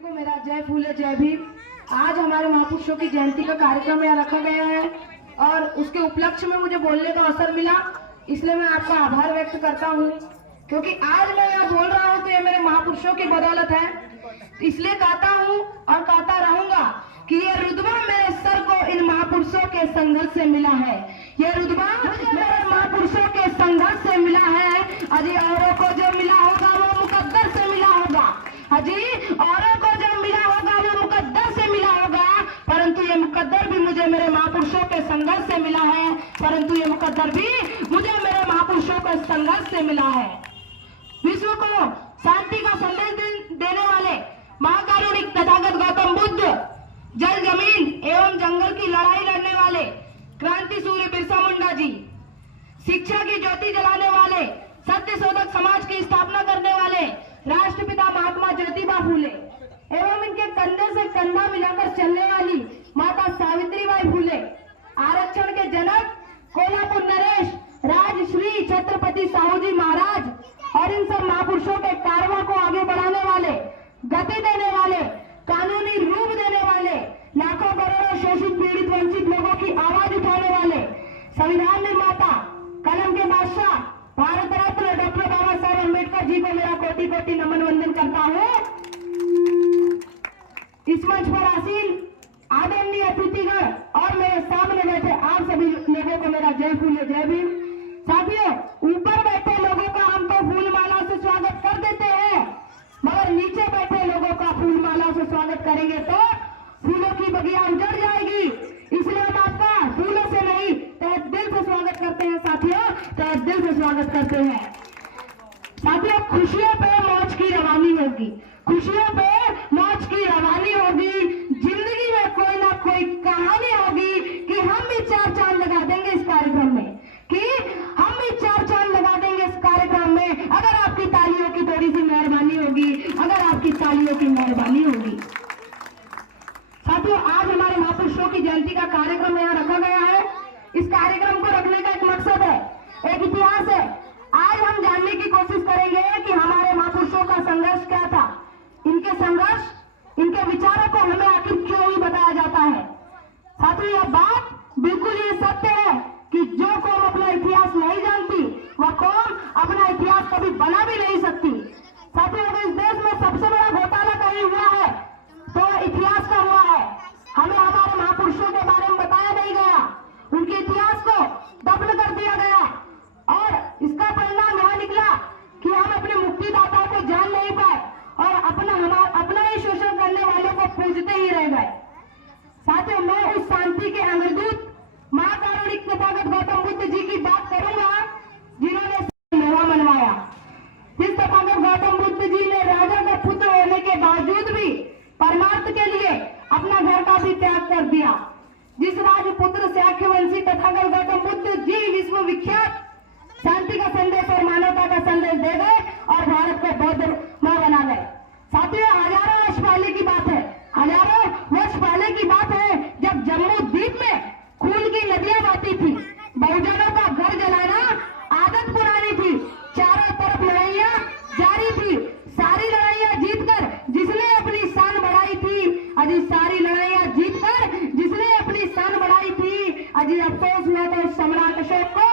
को मेरा जय फूले जय भीम। आज हमारे महापुरुषों की जयंती का कार्यक्रम यहाँ रखा गया है और उसके उपलक्ष्य में मुझे बोलने का अवसर मिला, इसलिए मैं आपका आभार व्यक्त करता हूँ। क्योंकि आज मैं यहाँ बोल रहा हूँ तो ये मेरे महापुरुषों की बदौलत है, इसलिए कहता हूँ और कहता रहूंगा कि ये रुतबा मेरे सर को इन महापुरुषों के संघर्ष से मिला है। ये रुतबा मेरे महापुरुषों के संघर्ष से मिला है। अजी औरों को जो मिला होगा वो मुकद्दर से मिला होगा। अजी औरों को जो मिला होगा वो मुकद्दर से मिला होगा, परंतु ये मुकद्दर भी मुझे मेरे महापुरुषों के संघर्ष से मिला है। परंतु ये मुकद्दर भी मुझे मेरे महापुरुषों के संघर्ष से मिला है। विश्व को शांति का संदेश देने वाले महाकारुणिक तथागत गौतम बुद्ध, जल जमीन एवं जंगल की लड़ाई लड़ने वाले क्रांति सूर्य बिरसा मुंडा जी, शिक्षा की ज्योति जलाने वाले, सत्य शोधक समाज की स्थापना करने वाले राष्ट्रपिता महात्मा ज्योतिबा फूले एवं इनके कंधे से कंधा मिलाकर चलने वाली माता सावित्रीबाई फूले, आरक्षण के जनक कोल्हापुर नरेश राजश्री छत्रपति साहू जी महाराज और इन सब महापुरुषों के कारवां को आगे बढ़ाने वाले, गति देने वाले, कानूनी रूप देने वाले, लाखों करोड़ों शोषित पीड़ित वंचित लोगों की आवाज उठाने वाले, संविधान निर्माता, कलम के बादशाह, भारत रत्न डॉक्टर बाबा साहेब अम्बेडकर जी को मेरा कोटि कोटि नमन वंदन करता हूँ। इस मंच पर आसीन आदरणीय अतिथिगण और मेरे सामने बैठे आप सभी लोगों को मेरा जय फूले जय भीम। साथियों, ऊपर बैठे लोगों का हम तो फूल माला से स्वागत कर देते हैं, मगर नीचे बैठे लोगों का फूल माला से स्वागत करेंगे तो फूलों की बगिया उजड़ जाएगी। इसलिए हम आपका फूलों से नहीं तहे दिल से स्वागत करते हैं। साथियों, तहे दिल से स्वागत करते हैं। साथियों, खुशियों पे मौज की रवानी होगी, खुशियों पे मौज की रवानी होगी। जिंदगी में कोई ना कोई कहानी होगी कि हम भी चार चांद लगा देंगे इस कार्यक्रम में, कि हम भी चार चांद लगा देंगे इस कार्यक्रम में, अगर आपकी तालियों की थोड़ी सी मेहरबानी होगी, अगर आपकी तालियों की मेहरबानी होगी। साथियों, आज हमारे महापुरुषों की जयंती का कार्यक्रम यहाँ रखा गया है। इस कार्यक्रम को रखने का एक मकसद है, एक इतिहास है। आज हम जानने की कोशिश करेंगे कि हमारे महापुरुषों का संघर्ष क्या था, इनके संघर्ष, इनके विचारों को हमें आखिर क्यों ही बताया जाता है। साथियों, यह बात बिल्कुल ये सत्य है कि जो कौम अपना इतिहास नहीं जानती वह कौम अपना इतिहास कभी बना भी नहीं सकती। साथियों, अगर इस देश में सबसे बड़ा घोटाला कहीं हुआ है तो इतिहास का हुआ है। हमें हमारे महापुरुषों के बारे में बताया नहीं गया, उनके इतिहास को दफन कर दिया गया और इसका परिणाम यह निकला कि हम अपने मुक्तिदाताओं को जान नहीं पाए और अपना ही शोषण करने वालों को पूजते ही रह गए। साथियों, मैं उस शांति के अमरदूत महाकारुणिक तथागत गौतम बुद्ध जी की बात करूंगा जिन्होंने लोहा मनवाया। इस तथागत गौतम बुद्ध जी ने राजा का पुत्र होने के बावजूद भी परमार्थ के लिए अपना घर का भी त्याग कर दिया। जिस राजपुत्र शाक्यवंशी तथागत गौतम बुद्ध जी विश्व विख्यात शांति का संदेश और मानवता का संदेश दे गए और भारत को बौद्ध मां बना गए। साथियों, हजारों वर्ष पहले की बात है, हजारों वर्ष पहले की बात है जब जम्मू द्वीप में खून की नदियां बहती थी, बहुजनों का घर जलाना आदत पुरानी थी, चारों तरफ लड़ाइयां जारी थी। सारी लड़ाइयां जीतकर जिसने अपनी शान बढ़ाई थी, अजी सारी लड़ाइयां जीतकर जिसने अपनी शान बढ़ाई थी, अजी अफसोस हुआ था उस सम्राट अशोक को,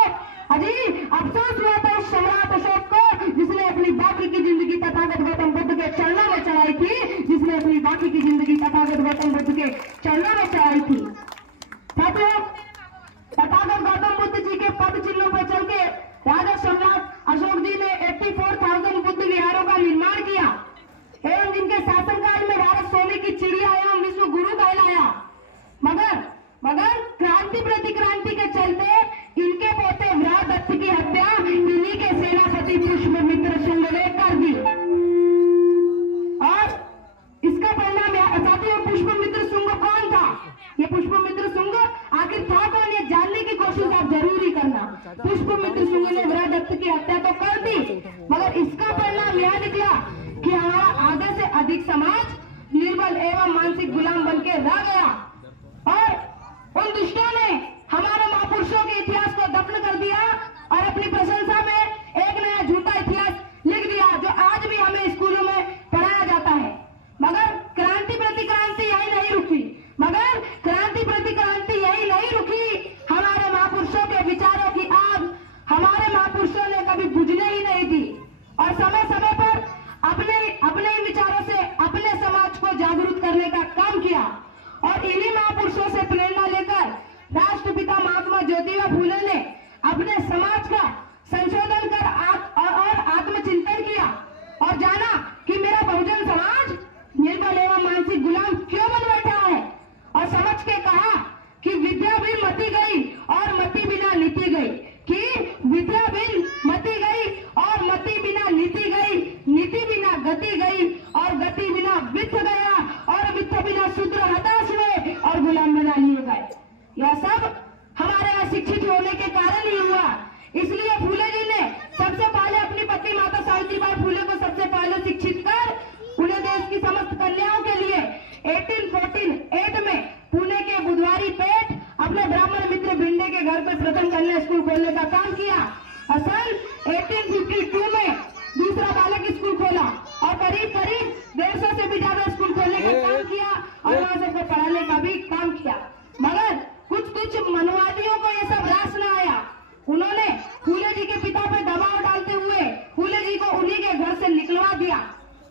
अजी अफसोस हुआ था उस सम्राट अशोक को जिसने अपनी बाकी की जिंदगी तथागत गौतम बुद्ध के चरणों में चढ़ाई थी, जिसने अपनी बाकी की जिंदगी तथागत गौतम बुद्ध के चरणों में चढ़ाई थी। साथियों, तथागत गौतम बुद्ध जी के पद चिन्हों पर चल के राजा सम्राट अशोक जी ने 84,000 बुद्ध विहारों का निर्माण किया एवं जिनके शासनकाल में भारत सोने की चिड़िया एवं विश्व गुरु कहलाया। मगर क्रांति प्रतिक्रांति के चलते इनके पोते विराट की हत्या इन्हीं के सेनापति पुष्पमित्र शुंग ने कर दी और इसका परिणाम साथियों, पुष्पमित्र शुंग कौन था? ये पुष्पमित्र शुंग आखिर था कौन, ये जानने की कोशिश आप जरूरी करना। पुष्पमित्र शुंग ने विराट की हत्या तो कर दी, मगर इसका परिणाम यह निकला कि हमारा आधे से अधिक समाज निर्बल एवं मानसिक गुलाम बन के रह गया और उन दुष्टों ने हमारे महापुरुषों के इतिहास को दफन कर दिया और अपनी प्रशंसा में एक नया झूठा इतिहास लिख दिया जो आज भी हमें स्कूलों में पढ़ाया जाता है। मगर और इन्हीं महापुरुषों से प्रेरणा लेकर राष्ट्रपिता महात्मा ज्योतिबा फूले ने अपने समाज का संशोधन कर और आत्मचिंतन किया और जाना कि मेरा बहुजन समाज निर्बल एवं मानसिक गुलाम क्यों बन बैठा है, और समझ के कहा कि विद्या भी मती गई और मती बिना नीति गई, कि विद्या भी मती गई और मती बिना नीति गई, नीति बिना गति गई और गति बिना वित्त गया और वित्त बिना शूद्र हताश हुए और गुलाम बना लिए गए। यह सब हमारे अशिक्षित होने के कारण ही हुआ। इसलिए फूले जी ने सबसे पहले अपनी पत्नी माता सावित्रीबाई फूले को सबसे पहले शिक्षित कर उन्हें देश की समस्त कल्याणों के लिए 1848 में पुणे के बुधवारी पेट अपने ब्राह्मण मित्र भिंडे के घर पर प्रथम कन्या स्कूल खोलने का काम किया और सन 1852 में दूसरा बालक स्कूल खोला और करीब 150 से भी ज्यादा स्कूल खोलने का काम किया और वहां सबको पढ़ाने का भी काम किया। मगर कुछ मनवादियों को यह सब रास न आया। उन्होंने फूले जी के पिता पर दबाव डालते हुए फूले जी को उन्हीं के घर से निकलवा दिया।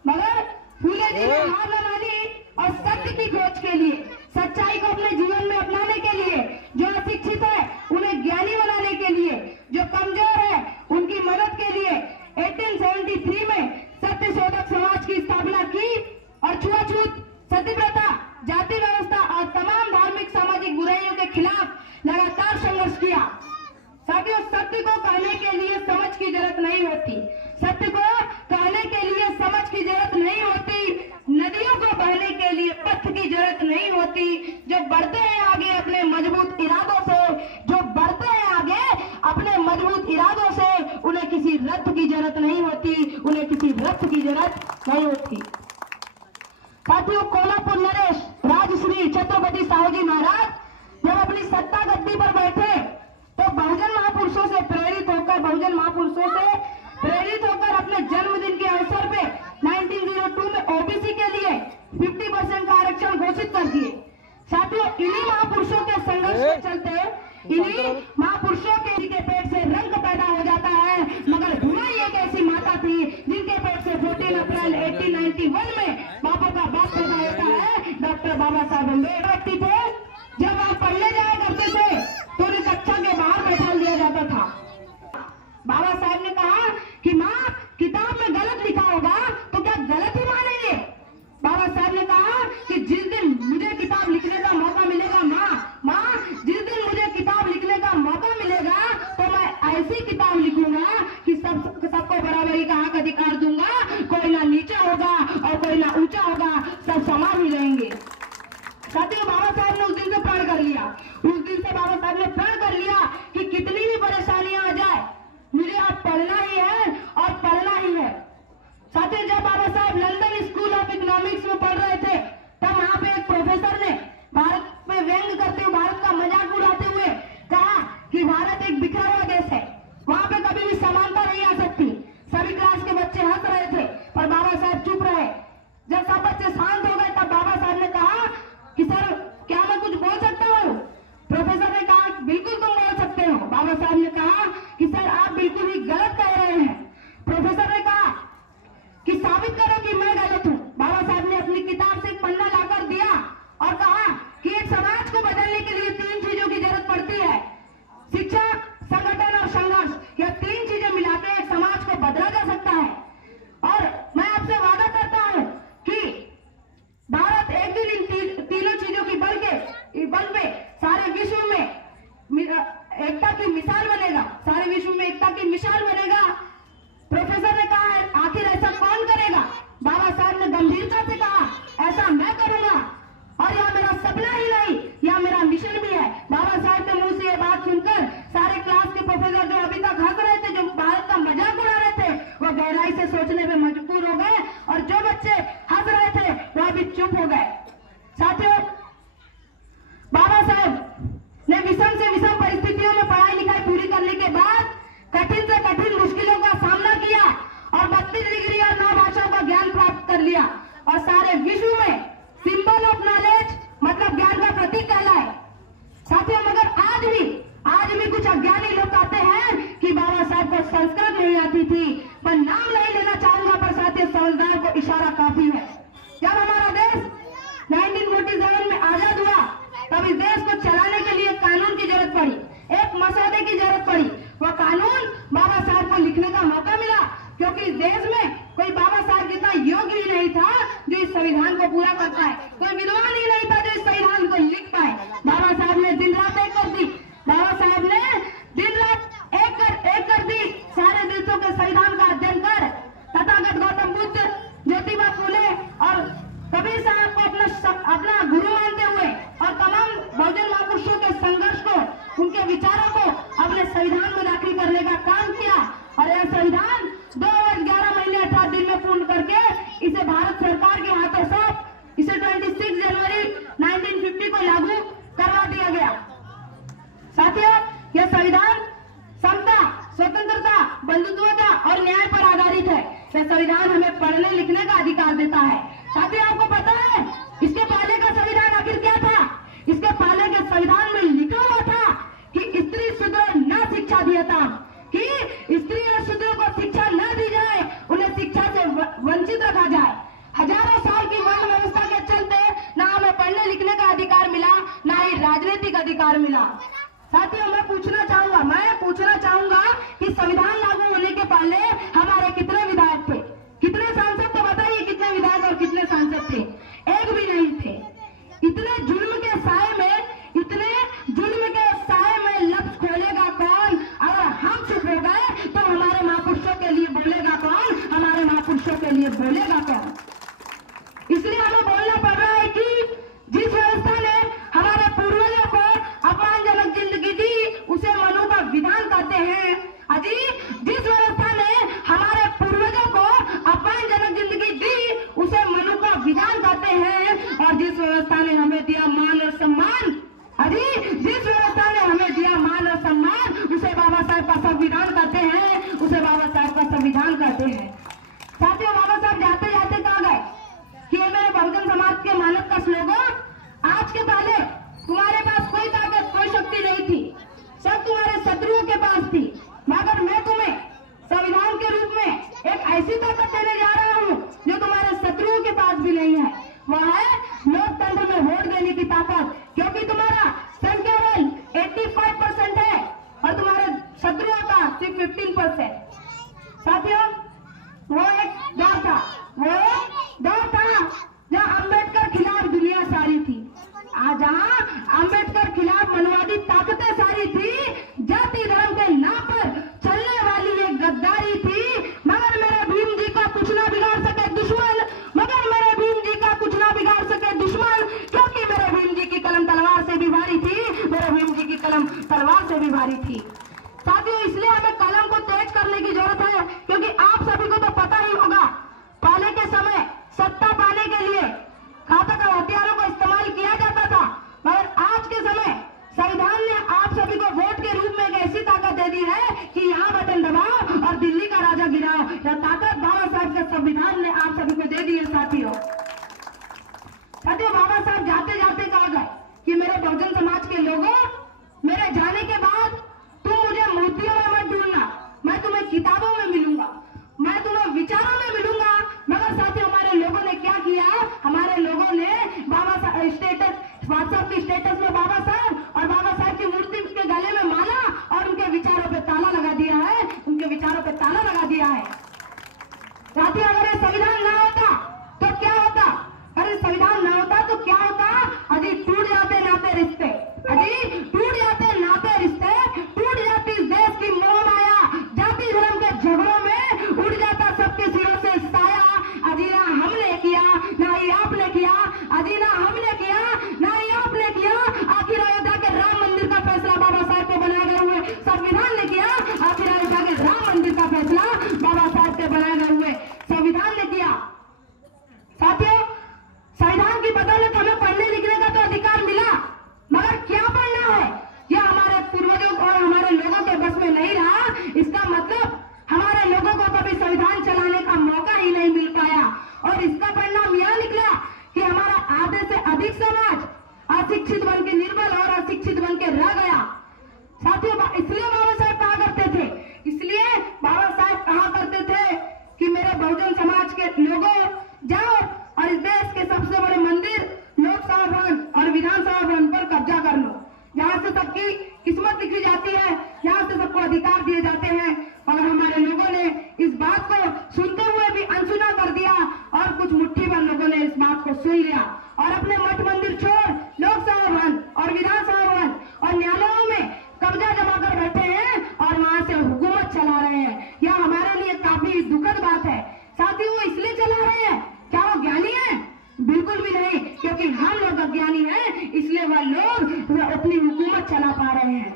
मगर फूले जी ने हार न मानी और सत्य की खोज के लिए, सच्चाई को अपने जीवन में अपनाने के लिए, जो अशिक्षित है उन्हें ज्ञानी बनाने के लिए, जो कमजोर है उनकी मदद के लिए 1873 में सत्य शोधक समाज की स्थापना की और छुआछूत, सती प्रथा, जाति व्यवस्था और तमाम धार्मिक सामाजिक बुराइयों के खिलाफ लगातार संघर्ष किया। साथियों, सत्य को कहने के लिए समझ की जरूरत नहीं होती, सत्य को कहने के लिए समझ की जरूरत नहीं होती, नदियों को बहने के लिए पथ की जरूरत नहीं होती। जो बढ़ते हैं आगे अपने मजबूत इरादों से, जो बढ़ते हैं आगे अपने मजबूत इरादों से, उन्हें किसी रथ की जरूरत नहीं होती, उन्हें किसी रथ की जरूरत नहीं होती। साथियों, कोल्हापुर नरेश राजश्री छत्रपति साहूजी महाराज जब अपनी सत्ता गद्दी पर बैठे तो बहुजन महापुरुषों से प्रेरित होकर अपने जन्मदिन के अवसर पे 1902 में ओबीसी के लिए 50% का आरक्षण घोषित कर दिए। साथियों, इन्हीं महापुरुषों के संघर्ष के चलते इन्हीं महापुरुषों के पेट से रंग पैदा हो जाता है। मगर भुलाई एक ऐसी माता थी जिनके पेट से 14 अप्रैल 1891 में बापू का बाप पैदा होता है, डॉक्टर बाबा साहब अम्बेडकर। व्यक्ति थे जब आप पढ़ने जाया करते थे तो उन्हें कक्षा के बाहर बैठा दिया जाता था। बाबा साहब ने कहा कि माँ, किताब में गलत लिखा होगा तो क्या गलत ही मानेंगे? बाबा साहब ने कहा कि जिस दिन मुझे किताब लिखने का मौका मिलेगा, माँ जिस दिन मुझे किताब लिखने का मौका मिलेगा तो मैं ऐसी किताब लिखूंगा कि सबको बराबरी का हक अधिकार दूंगा, कोई ना नीचा होगा और कोई ना ऊंचा होगा, सब समान ही रहेंगे। साथियों, बाबा साहब ने उस दिन से प्रण कर लिया, उस दिन से बाबा साहब ने प्रण कर लिया कि कितनी भी परेशानियां आ जाए मुझे अब पढ़ना ही है और पढ़ना ही है। साथियों, जब बाबा साहब लंदन स्कूल ऑफ इकोनॉमिक्स में पढ़ रहे थे तब वहां पे एक प्रोफेसर ने भारत पे व्यंग करते हुए, भारत का मजाक उड़ाते हुए कहा कि भारत एक बिखरा हुआ देश है, वहां पे कभी भी समानता नहीं आ सकती। सभी क्लास के बच्चे हंस रहे थे पर बाबा साहब चुप रहे। जब सब बच्चे शांत हो गए तब बाबा साहब ने कहा कि सर, क्या मैं कुछ बोल सकता हूँ? प्रोफेसर ने कहा बिल्कुल तुम बोल सकते हो। बाबा साहब ने कहा कि सर, आप बिल्कुल ही गलत कह रहे हैं। प्रोफेसर ने कहा कि साबित करो कि मैं गलत हूँ। बाबा साहब ने अपनी किताब से एक पन्ना लाकर दिया और कहा कि एक समाज को बदलने के लिए 3 चीजों की जरूरत पड़ती है, शिक्षा, संगठन और संघर्ष। यह 3 चीजें मिलाकर एक समाज को बदला जा सकता है। और मैं आपसे वादा करता हूँ कि भारत एक दिन इन तीनों चीजों की बल पे सारे विश्व में एकता की मिसाल बनेगा, सारे विश्व में एकता की मिसाल बनेगा। प्रोफेसर ने कहा आखिर ऐसा कौन करेगा? बाबा साहब ने गंभीरता से कहा ऐसा मैं करूंगा और यह मेरा सपना ही नहीं, यह मेरा मिशन भी है। बाबा साहब के मुंह से यह बात सुनकर सारे क्लास के प्रोफेसर जो अभी तक हंस रहे थे, जो भारत का मजाक उड़ा रहे थे, वह गहराई से सोचने में मजबूर हो गए और जो बच्चे हंस रहे थे वह भी चुप हो गए। साथियों, बाबा साहब ने विषम से विषम परिस्थितियों में पढ़ाई लिखाई पूरी करने के बाद कठिन से कठिन मुश्किलों का सामना किया और 32 डिग्री और 9 भाषाओं का ज्ञान प्राप्त कर लिया और सारे विश्व में सिंबल ऑफ नॉलेज मतलब ज्ञान का प्रतीक कहलाए। साथियों, मगर आज भी कुछ अज्ञानी लोग कहते हैं कि बाबा साहब को संस्कृत नहीं आती थी, पर नाम नहीं लेना चाहूंगा, पर साथियों समझदार को इशारा काफी है। जब हमारा देश 1947 में आजाद हुआ संविधान को पूरा करता है। कोई विद्वान ही नहीं था जो इस संविधान को लिख पाए। बाबा साहब ने दिन रात एक कर दी। बाबा साहब ने दिन रात एक कर दी। सारे देशों के संविधान का अध्ययन कर तथागत गौतम बुद्ध, ज्योतिबा फूले और कबीर साहब को अपना गुरु मानते हुए और तमाम बहुजन महापुरुषों के संघर्ष को, उनके विचारों को अपने संविधान में दाखिल करने का काम किया। और यह संविधान 2 वर्ष 11 महीने 18 दिन में पूर्ण करके इसे भारत सरकार के हाथों से इसे 26 जनवरी 1950 को लागू करवा दिया गया। साथियों, यह संविधान समता, स्वतंत्रता, बंधुत्वता और न्याय पर आधारित है। यह संविधान हमें पढ़ने लिखने का अधिकार देता है। साथियों, आपको पता है इसके पहले का संविधान आखिर क्या था? इसके पहले के संविधान में लिखा हुआ था कि स्त्री शूद्र न शिक्षा दिया था, कि स्त्री और शूद्रों को शिक्षा न दी जाए, उन्हें शिक्षा से वंचित रखा जाए। हजारों साल की वर्ण व्यवस्था के चलते न हमें पढ़ने लिखने का अधिकार मिला, न ही राजनीतिक अधिकार मिला। साथियों, मैं पूछना चाहूंगा कि संविधान लागू होने के पहले हमारे कितने विधायक थे, कितने सांसद? तो बताइए कितने विधायक और कितने सांसद थे? एक भी नहीं थे। इतने जुल्म के साए में लफ्ज खोलेगा कौन? अगर हम चुप हो गए तो हमारे महापुरुषों के लिए बोलेगा कौन? हमारे महापुरुषों के लिए बोलेगा कौन? इसलिए हमें बोलना पड़ रहा है कि जिस व्यवस्था ने हमारे पूर्वजों को अपमानजनक जिंदगी दी उसे मनु का विधान कहते हैं। अजी, जिस व्यवस्था ने हमारे पूर्वजों को अपमानजनक जिंदगी दी उसे मनु का विधान कहते हैं। और जिस व्यवस्था ने हमें दिया मान और सम्मान, जिस व्यवस्था ने हमें दिया मान और सम्मान, उसे बाबा साहब का संविधान कहते हैं, उसे बाबा साहब का संविधान कहते हैं। साथियों, बाबा साहब जाते जाते कहा गए कि ये मेरे बहुजन समाज के मानक का स्लोगन, आज के पहले तुम्हारे पास कोई ताकत, कोई शक्ति नहीं थी, सब तुम्हारे शत्रुओं के पास थी, मगर मैं तुम्हें संविधान के रूप में एक ऐसी ताकत देने जा रहा हूँ जो तुम्हारे शत्रुओं के पास भी नहीं है। वह है लोकतंत्र में वोट देने की ताकत, क्योंकि तुम्हारा संख्या बल 85% है और तुम्हारे शत्रुओं का सिर्फ 15%। साथियों, वो एक दौर था जहाँ अम्बेडकर खिलाफ दुनिया सारी थी, जहाँ अम्बेडकर खिलाफ मनवादी ताकतें सारी थी, जाति धर्म के नाम पर चलने वाली एक गद्दारी थी। मगर मेरे भीम जी का कुछ ना बिगाड़ सके दुश्मन, क्योंकि मेरे भीम जी की कलम तलवार से भी भारी थी, मेरे भीम जी की कलम तलवार से भी भारी थी। साथियों, इसलिए हमें कलम को तेज करने की जरूरत है, क्योंकि आप सभी को तो पता ही होगा पहले के समय सत्ता पाने के लिए घातक हथियारों का इस्तेमाल किया जाता था, मगर आज के समय संविधान ने आप सभी को वोट के रूप में एक ऐसी ताकत दे दी है कि यहाँ बटन दबाओ और दिल्ली का राजा गिराओ। यह ताकत बाबा साहब के संविधान ने आप सभी को दे दी है। साथियों, बाबा साहब जाते जाते कहा गए कि मेरे बहुजन समाज के लोगों, मेरे जाने के बाद तुम मुझे मूर्तियों में मत ढूंढना, मैं तुम्हें किताबों में मिलूंगा, मैं तुम्हें विचारों में मिलूंगा। मगर साथियों, हमारे लोगों ने क्या किया? हमारे लोगों ने बाबा साहब स्टेटस, व्हाट्सएप की स्टेटस में बाबा साहब और बाबा साहब की मूर्ति के गले में माला और उनके विचारों पे ताला लगा दिया है, उनके विचारों पे ताला लगा दिया है। साथियों, अगर ये संविधान ना होता तो क्या होता? अरे संविधान ना होता तो क्या होता? अजी टूट जाते नाते रिश्ते, टूट जाती इस देश की मोह माया, जाति धर्म के झगड़ों में उड़ जाता सबके सिरों से साया। अजी ना हमने किया, ना ही आपने किया, अजी ना हमने किया, ना ही आपने किया। आखिर अयोध्या के राम मंदिर का फैसला बाबा साहब के बनाए गए हुए संविधान ने किया। आखिर अयोध्या के राम मंदिर का फैसला बाबा साहब के बनाए गए हुए संविधान ने किया। साथियों, संविधान की बदौलत हमें पढ़ने लिखने का तो अधिकार मिला, मगर क्या पढ़ना है यह हमारे पूर्वजों और हमारे लोगों के बस में नहीं रहा। इसका मतलब हमारे लोगों को कभी संविधान चलाने का मौका ही नहीं मिल पाया, और इसका परिणाम यह निकला कि हमारा आधे से अधिक समाज अशिक्षित बन के निर्बल और अशिक्षित बन के रह गया। साथियों, इसलिए बाबा साहब कहा करते थे कि मेरे बहुजन समाज के लोगों, जाओ और इस देश के सबसे बड़े मंदिर लोकसभा भवन और विधानसभा भवन पर कब्जा कर लो, जहाँ से सबकी किस्मत लिखी जाती है, जहाँ से सबको अधिकार दिए जाते हैं। और हमारे लोगों ने इस बात को सुनते हुए भी अनसुना कर दिया, और कुछ मुट्ठी भर लोगों ने इस बात को सुन सुन लिया और अपने मठ मंदिर छोड़ लोकसभा भवन और विधानसभा भवन और न्यायालयों में कब्जा जमा कर बैठे हैं और वहां से हुकूमत चला रहे हैं। यह हमारे लिए काफी दुखद बात है। साथियों, वो इसलिए चला रहे हैं, क्या वो ज्ञानी है? बिल्कुल भी नहीं, क्योंकि हम लोग अज्ञानी हैं, इसलिए वह लोग अपनी हुकूमत चला पा रहे हैं।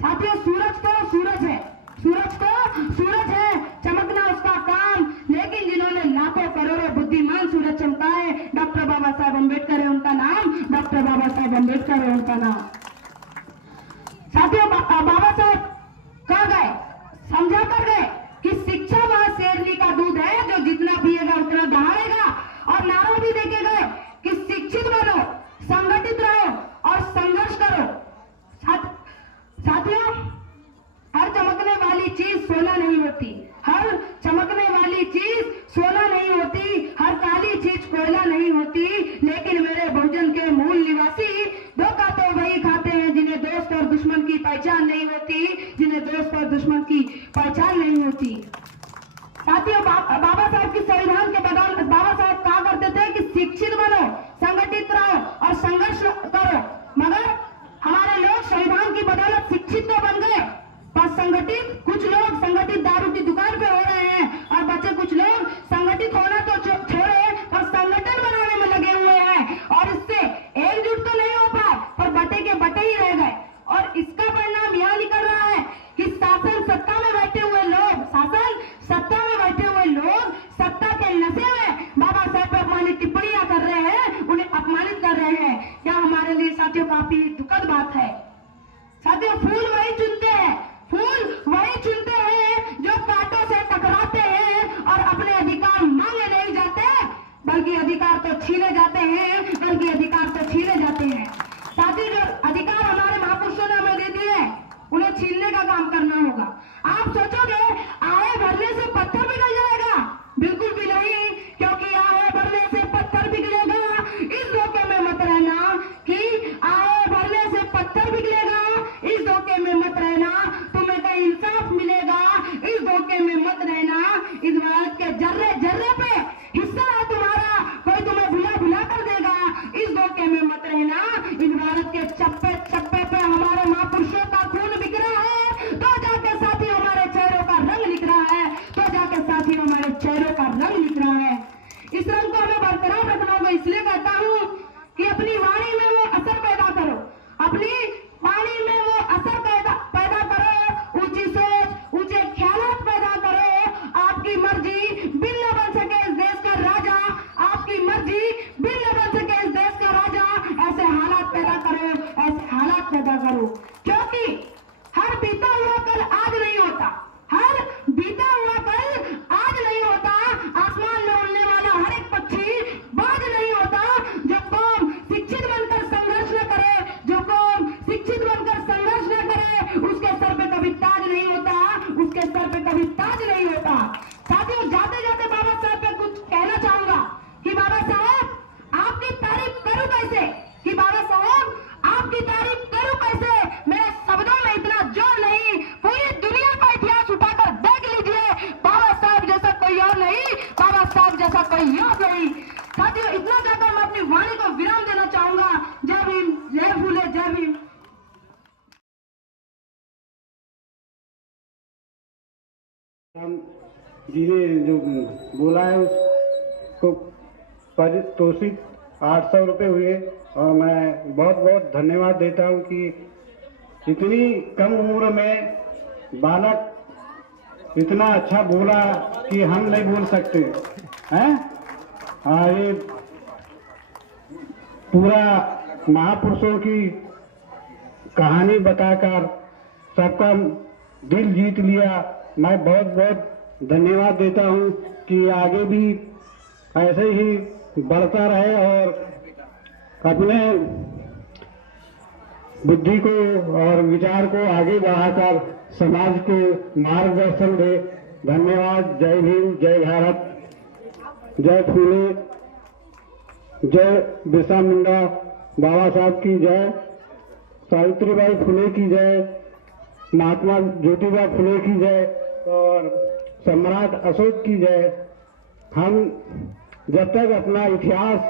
साथियों, सूरज तो सूरज है, सूरज है, चमकना उसका काम, लेकिन जिन्होंने लाखों करोड़ों बुद्धिमान सूरज चमकाए, डॉक्टर बाबा साहेब अम्बेडकर है उनका नाम, डॉक्टर बाबा साहेब अम्बेडकर है उनका नाम। साथियों, बाबा साहेब कह गए, समझा कर गए कि शिक्षा वह शेरनी का दूध है जो जितना पिएगा उतना दहाड़ेगा, और नारा भी देके गए कि शिक्षित बनो, संगठित रहो और संघर्ष करो। साथियों, हर चमकने वाली चीज सोना नहीं होती, हर चमकने वाली चीज सोना नहीं होती, हर काली चीज कोयला नहीं होती, लेकिन मेरे बहुजन के मूल निवासी धोखा तो वही खाते हैं जिन्हें दोस्त और दुश्मन की पहचान नहीं होती, जिन्हें दोस्त और दुश्मन की पहचान नहीं होती। साथियों, बाबा साहब की संविधान के बदौलत बाबा साहब कहा करते थे कि शिक्षित बनो, संगठित रहो और संघर्ष करो, मगर हमारे लोग संविधान की बदौलत शिक्षित तो बन गए पर संगठित, कुछ लोग संगठित दारू की दुकान पे हो रहे हैं और बच्चे कुछ लोग संगठित होना तो छोड़े पर संगठन बनाने में लगे हुए हैं, और इससे एकजुट तो नहीं हो पाए पर बटे के बटे ही रह गए। और इसका परिणाम यह निकल रहा है कि शासन सत्ता में बैठे हुए लोग, शासन सत्ता में बैठे हुए लोग सत्ता के नशे में बाबा साहेब पर अपमानित टिप्पणियां कर रहे हैं, उन्हें अपमानित कर रहे हैं। यह हमारे लिए साथियों काफी दुखद बात है। साथियों, फूल वही चुनते हैं, फूल वही चुनते हैं जो कांटों से टकराते हैं और अपने अधिकार मांगे नहीं जाते, बल्कि अधिकार तो छीने जाते हैं, बल्कि अधिकार तो छीने जाते हैं। साथियों, जो अधिकार हमारे महापुरुषों ने हमें दे दिए हैं, उन्हें छीनने का काम करना होगा। आप सोचोगे आए भरने से पत्थर पिघल जाएगा? बिल्कुल भी नहीं, क्योंकि आए भरने से पत्थर पिघलेगा, इस धोखे में मत रहना कि आए भरने से पत्थर पिघलेगा, इस धोखे में मत रहना, तुम्हें कहीं इंसाफ मिलेगा, इस धोखे में मत रहना। इस भारत के जर्रे जर्रे पे हिस्सा है तुम्हारा, कोई तुम्हें भुला कर देगा, इस धोखे में मत रहना। इस भारत के चप्पे चप्पे पे हमारे महापुरुषों का खून बिक रहा है, तो जाके साथी हमारे चेहरों का रंग लिख रहा है, तो जाके साथी हमारे चेहरों का रंग लिख रहा है। इस रंग को हमें बरकरार रखना होगा। इसलिए कहता हूँ कि अपनी वाणी में वो असर पैदा करो, अपनी वाणी में वो असर पैदा करो, ऊंची सोच, ऊंचे ख्यालात पैदा करो। आपकी मर्जी बिन न बन सके इस देश का राजा, आपकी मर्जी बिन न बन सके इस देश का राजा। ऐसे हालात पैदा करो, ऐसे हालात पैदा करो, क्योंकि हर बीता हुआ कल आज नहीं होता, हर बीता हुआ कल आज नहीं होता। आसमान में उड़ने वाला हर एक पक्षी बाज नहीं होता। जो कौम शिक्षित बनकर संघर्ष न करे, जो कौम शिक्षित बनकर संघर्ष न करे, उसके सर पे कभी ताज नहीं होता, उसके सर पे कभी ताज नहीं होता। साथियों, जाते जाते बाबा साहब पे कुछ कहना चाहूंगा कि बाबा साहब आपकी तारीफ करूं कैसे, कि बाबा साहब आपकी तारीफ करूं कैसे। मेरे शब्दों में इतना जोर नहीं, पूरी दुनिया का इतिहास उठाकर देख लीजिए, बाबा साहब जैसा कोई और नहीं, बाबा साहब जैसा कोई और नहीं। साथियों, इतना कहकर मैं अपनी वाणी को विराम देना चाहूंगा। जय भीम, जय फूले, जय भीम। जी ने जो बोला है उसको पारितोषिक 800 रुपये हुए, और मैं बहुत बहुत धन्यवाद देता हूँ कि इतनी कम उम्र में बालक इतना अच्छा बोला कि हम नहीं बोल सकते हैं। ये पूरा महापुरुषों की कहानी बताकर सबका दिल जीत लिया। मैं बहुत बहुत धन्यवाद देता हूँ कि आगे भी ऐसे ही बढ़ता रहे और अपने बुद्धि को और विचार को आगे बढ़ाकर समाज को मार्गदर्शन दे। धन्यवाद। जय भीम, जय भारत, जय फूले, जय बिरसा मुंडा बाबा साहब की जय, सावित्रीबाई फुले की जय, महात्मा ज्योतिबा फुले की जय और सम्राट अशोक की जय। हम जब तक अपना इतिहास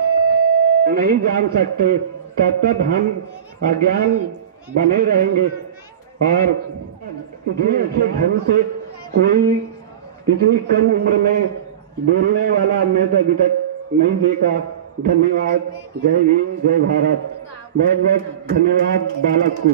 नहीं जान सकते तब तक हम अज्ञान बने रहेंगे और इतने अच्छे ढंग से कोई इतनी कम उम्र में बोलने वाला मैं तो अभी तक नहीं देखा। धन्यवाद। जय भीम, जय भारत। बहुत बहुत धन्यवाद बालक को।